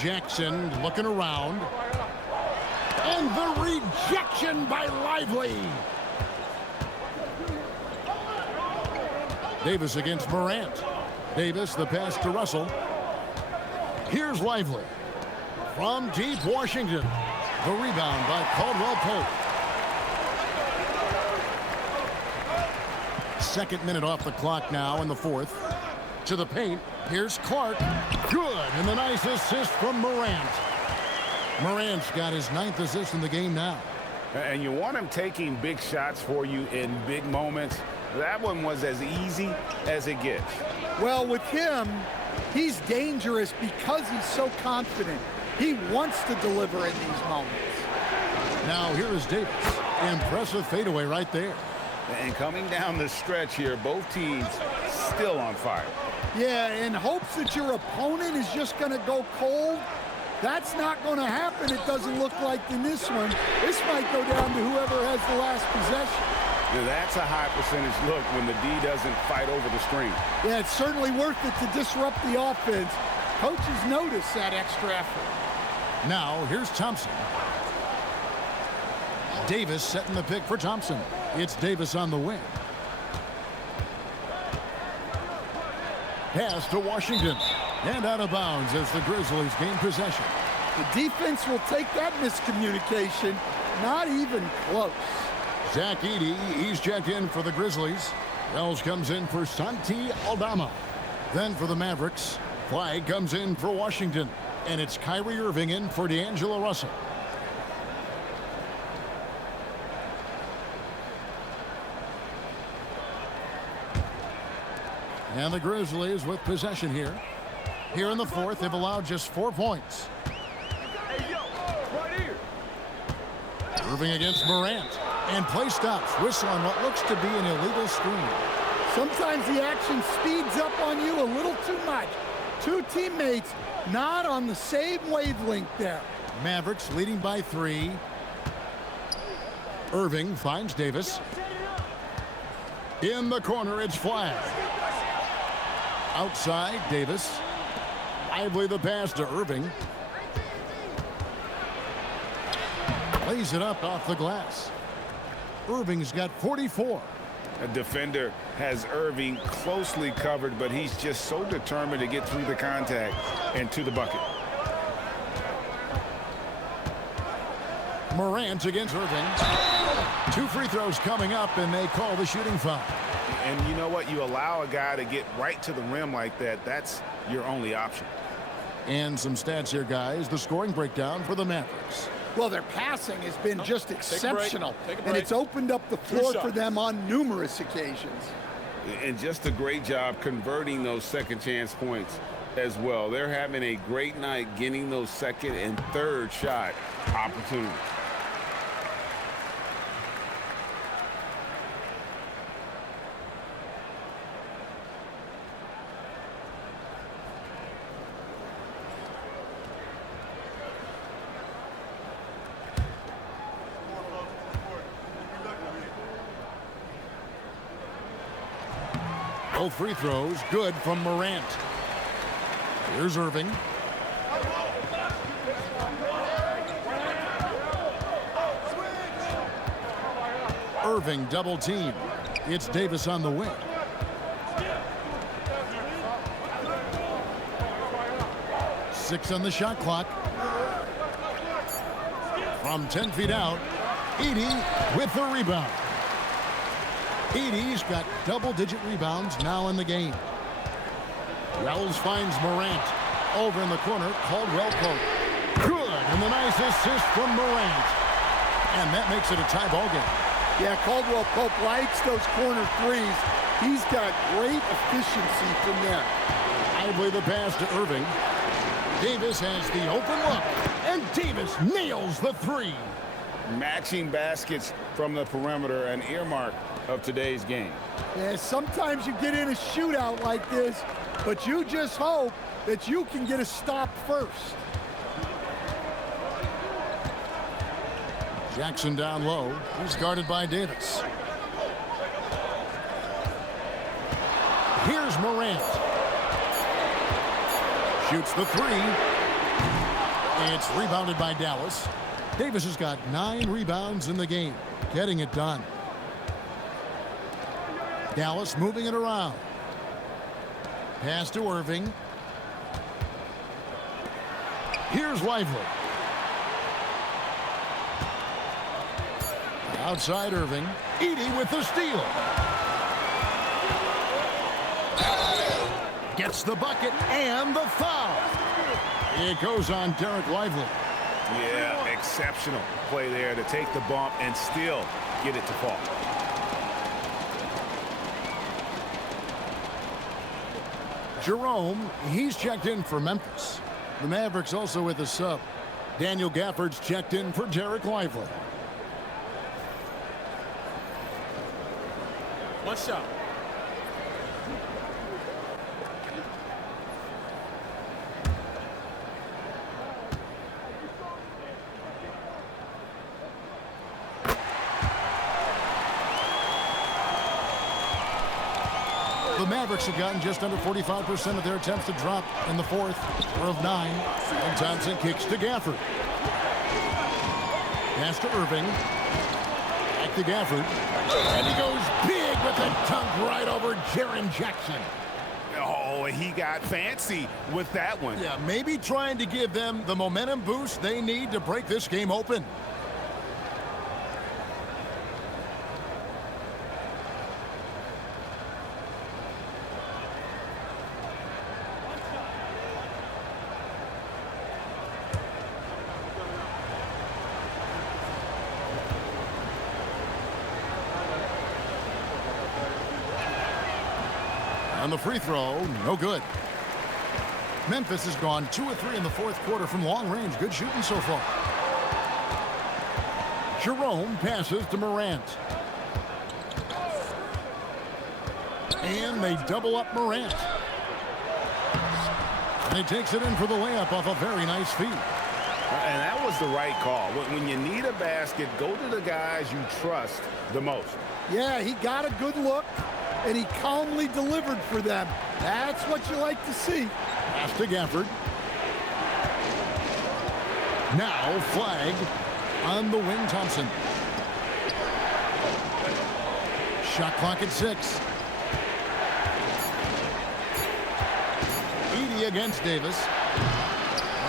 Jackson looking around. And the rejection by Lively. Davis against Morant. Davis, the pass to Russell. Here's Lively. From deep Washington. The rebound by Caldwell Pope. Second minute off the clock now in the fourth. To the paint. Here's Clark. Good. And the nice assist from Morant. Morant's got his 9th assist in the game now. And you want him taking big shots for you in big moments. That one was as easy as it gets. Well, with him, he's dangerous because he's so confident. He wants to deliver in these moments. Now here is Davis. Impressive fadeaway right there. And coming down the stretch here, both teams still on fire. Yeah, in hopes that your opponent is just going to go cold. That's not going to happen, it doesn't look like in this one. This might go down to whoever has the last possession. Now that's a high percentage look when the D doesn't fight over the screen. Yeah, it's certainly worth it to disrupt the offense. Coaches notice that extra effort. Now, here's Thompson. Davis setting the pick for Thompson. It's Davis on the wing. Pass to Washington. And out of bounds as the Grizzlies gain possession. The defense will take that miscommunication. Not even close. Zach Edey, he's checked in for the Grizzlies. Wells comes in for Santi Aldama. Then for the Mavericks, Flag comes in for Washington. And it's Kyrie Irving in for D'Angelo Russell. And the Grizzlies with possession here. Here in the fourth, they've allowed just 4 points. Hey, yo, right here. Irving against Morant. And play stops. Whistle on what looks to be an illegal screen. Sometimes the action speeds up on you a little too much. Two teammates not on the same wavelength there. Mavericks leading by 3. Irving finds Davis. In the corner, it's Flag. Outside, Davis. Lively the pass to Irving. Lays it up off the glass. Irving's got 44. A defender has Irving closely covered, but he's just so determined to get through the contact and to the bucket. Morant against Irving. 2 free throws coming up, and they call the shooting foul. And you know what? You allow a guy to get right to the rim like that. That's your only option. And some stats here, guys. The scoring breakdown for the Mavericks. Well, their passing has been just exceptional, Take a break. and it's opened up the floor for them on numerous occasions. And just a great job converting those second chance points as well. They're having a great night getting those second and third shot opportunities. Both free throws good from Morant. Here's Irving. Irving double team. It's Davis on the wing. Six on the shot clock. From 10 feet out, Edey with the rebound. Edey's got double-digit rebounds now in the game. Wells finds Morant. Over in the corner, Caldwell Pope. Good, and the nice assist from Morant. And that makes it a tie ball game. Yeah, Caldwell Pope likes those corner threes. He's got great efficiency from there. Lively the pass to Irving. Davis has the open look, and Davis nails the 3. Matching baskets from the perimeter, an earmark of today's game. Yeah, sometimes you get in a shootout like this, but you just hope that you can get a stop first. Jackson down low. He's guarded by Davis. Here's Morant. Shoots the 3. It's rebounded by Dallas. Davis has got 9 rebounds in the game, getting it done. Dallas moving it around. Pass to Irving. Here's Lively. Outside Irving. Edey with the steal. Gets the bucket and the foul. It goes on Derek Lively. Yeah, exceptional play there to take the bump and still get it to fall. Jerome, he's checked in for Memphis. The Mavericks also with a sub. Daniel Gafford's checked in for Derek Lively. One shot. Mavericks have gotten just under 45% of their attempts to drop in the fourth, 4 of 9. And Thompson kicks to Gafford. Pass to Irving. Back to Gafford. And he goes big with the dunk right over Jaren Jackson. Oh, he got fancy with that one. Yeah, maybe trying to give them the momentum boost they need to break this game open. On the free throw, no good. Memphis has gone 2 of 3 in the fourth quarter from long range. Good shooting so far. Jerome passes to Morant. And they double up Morant. And he takes it in for the layup off a very nice feed. And that was the right call. When you need a basket, go to the guys you trust the most. Yeah, he got a good look, and he calmly delivered for them. That's what you like to see. Pass to Gafford. Now flag on the wing, Thompson. Shot clock at 6. Edey against Davis.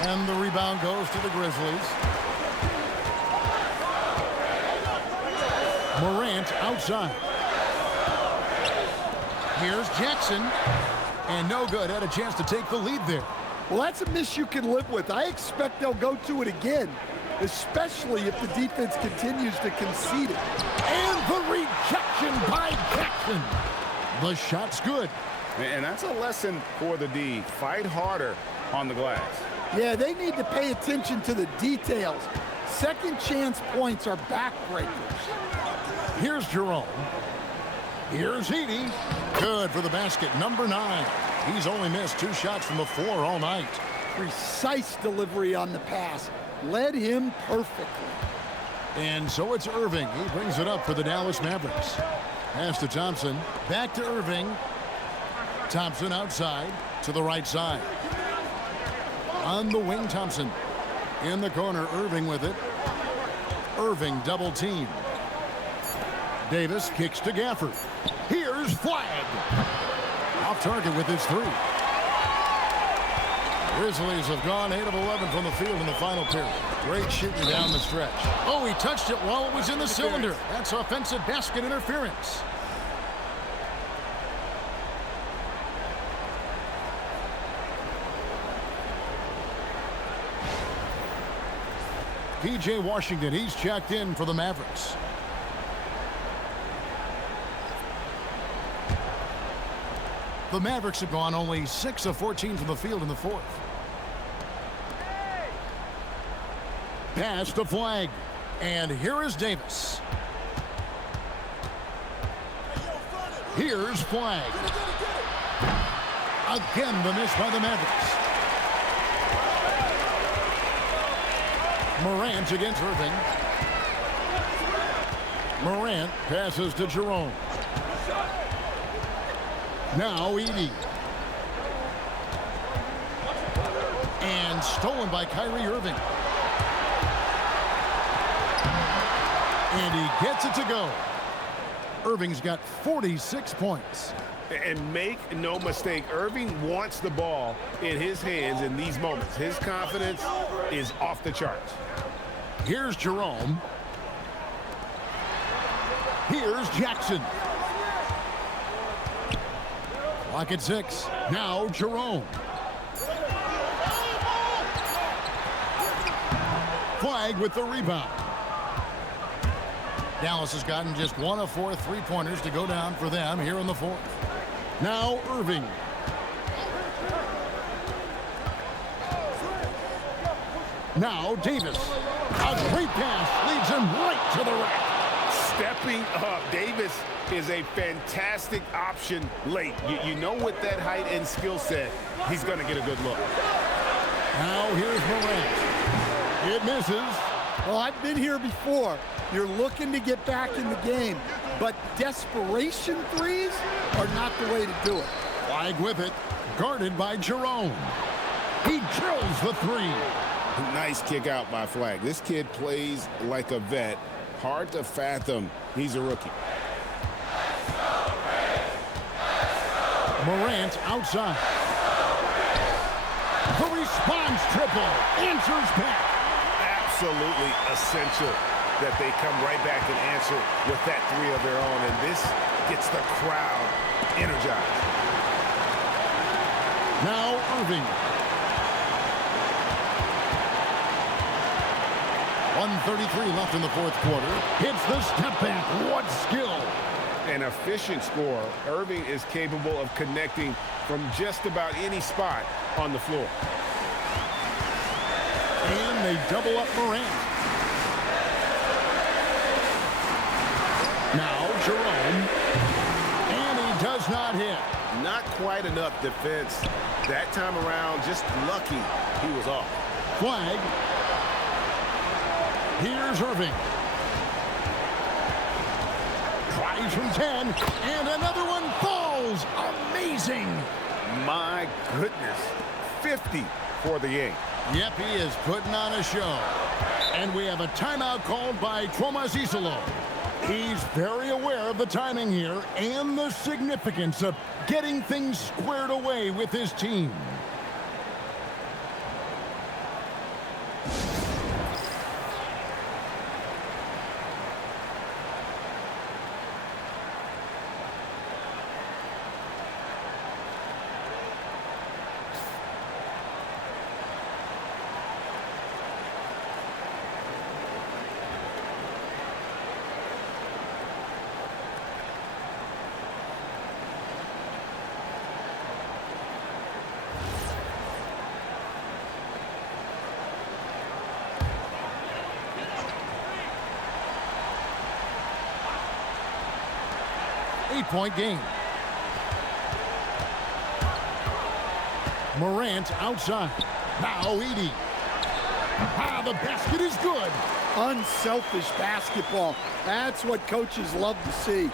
And the rebound goes to the Grizzlies. Morant outside. Here's Jackson. And no good. Had a chance to take the lead there. Well, that's a miss you can live with. I expect they'll go to it again, especially if the defense continues to concede it. And the rejection by Jackson. The shot's good. And that's a lesson for the D. Fight harder on the glass. Yeah, they need to pay attention to the details. Second chance points are backbreakers. Here's Jerome. Here's Edey. Good for the basket, number 9. He's only missed 2 shots from the floor all night. Precise delivery on the pass. Led him perfectly. And so it's Irving. He brings it up for the Dallas Mavericks. Pass to Thompson. Back to Irving. Thompson outside to the right side. On the wing, Thompson. In the corner, Irving with it. Irving double team. Davis kicks to Gafford. Here's flag. Off target with his 3. Grizzlies have gone 8 of 11 from the field in the final period. Great shooting down the stretch. Oh, he touched it while it was in the cylinder. That's offensive basket interference. P.J. Washington, he's checked in for the Mavericks. The Mavericks have gone only 6 of 14 from the field in the fourth. Pass to flag. And here is Davis. Here's flag. Again, the miss by the Mavericks. Morant against Irving. Morant passes to Jerome. Now Edey. And stolen by Kyrie Irving. And he gets it to go. Irving's got 46 points. And make no mistake, Irving wants the ball in his hands in these moments. His confidence is off the charts. Here's Jerome. Here's Jackson. Clock at 6. Now Jerome. Flag with the rebound. Dallas has gotten just 1 of 4 3-pointers to go down for them here in the fourth. Now Irving. Now Davis. A great pass leads him right to the rack. Stepping up, Davis is a fantastic option late. You know, with that height and skill set, he's going to get a good look. Now here's Morant. It misses. Well, I've been here before. You're looking to get back in the game. but desperation threes are not the way to do it. Flag with it, guarded by Jerome. He drills the three. Nice kick out by Flag. This kid plays like a vet. Hard to fathom he's a rookie. Morant outside. The response triple. Answers back. Absolutely essential that they come right back and answer with that three of their own. And this gets the crowd energized. Now Irving. 1:33 left in the fourth quarter. Hits the step back. What skill. An efficient scorer. Irving is capable of connecting from just about any spot on the floor. And they double up Morant. Now Jerome. And he does not hit. Not quite enough defense. That time around, just lucky he was off. Flag. Here's Irving. Tries from 10, and another one falls. Amazing. My goodness. 50 for the game. Yep, he is putting on a show. And we have a timeout called by Tomas Isolo. He's very aware of the timing here and the significance of getting things squared away with his team. Eight-point game. Morant outside. Now Edey. The basket is good. Unselfish basketball. That's what coaches love to see.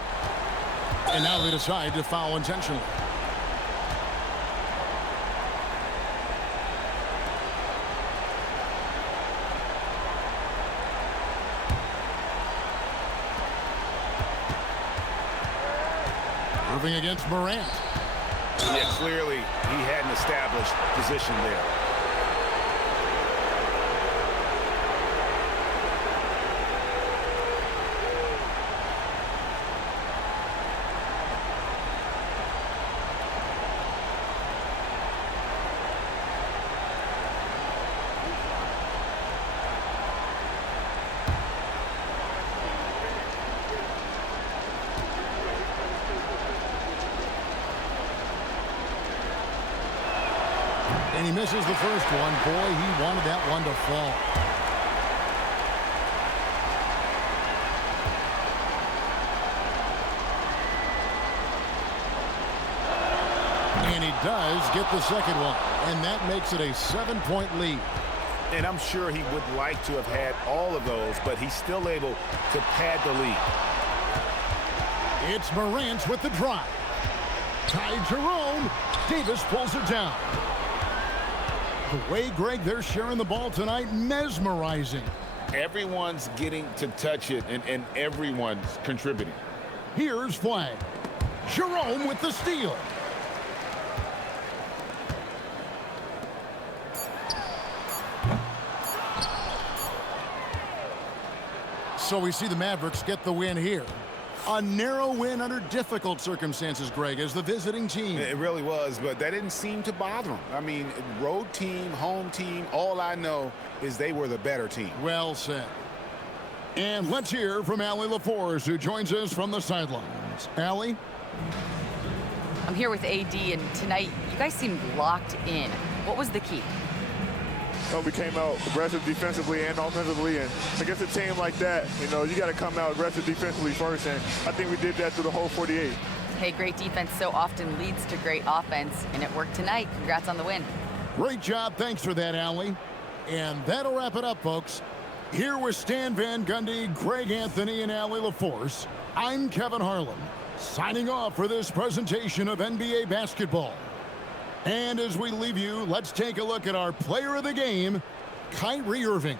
And now they decide to foul intentionally. Irving against Morant. Yeah, clearly he had an established position there. And he misses the first one. Boy, he wanted that one to fall. And he does get the second one. And that makes it a 7-point lead. And I'm sure he would like to have had all of those, but he's still able to pad the lead. It's Morant with the drive. Ty Jerome. Davis pulls it down. The way, Greg, they're sharing the ball tonight, mesmerizing. Everyone's getting to touch it, and everyone's contributing. Here's Flag. Jerome with the steal. So we see the Mavericks get the win here. A narrow win under difficult circumstances, Greg, as the visiting team. It really was, but that didn't seem to bother him. I mean, road team, home team, all I know is they were the better team. Well said. And let's hear from Allie LaForce, who joins us from the sidelines. Allie? I'm here with AD, and tonight you guys seemed locked in. What was the key? We came out aggressive defensively and offensively, and against a team like that, you got to come out aggressive defensively first, and I think we did that through the whole 48. Hey, great defense so often leads to great offense, and it worked tonight. Congrats on the win. Great job. Thanks for that, Allie. And that'll wrap it up, folks. Here with Stan Van Gundy, Greg Anthony, and Allie LaForce. I'm Kevin Harlan, signing off for this presentation of NBA basketball. And as we leave you, let's take a look at our player of the game, Kyrie Irving.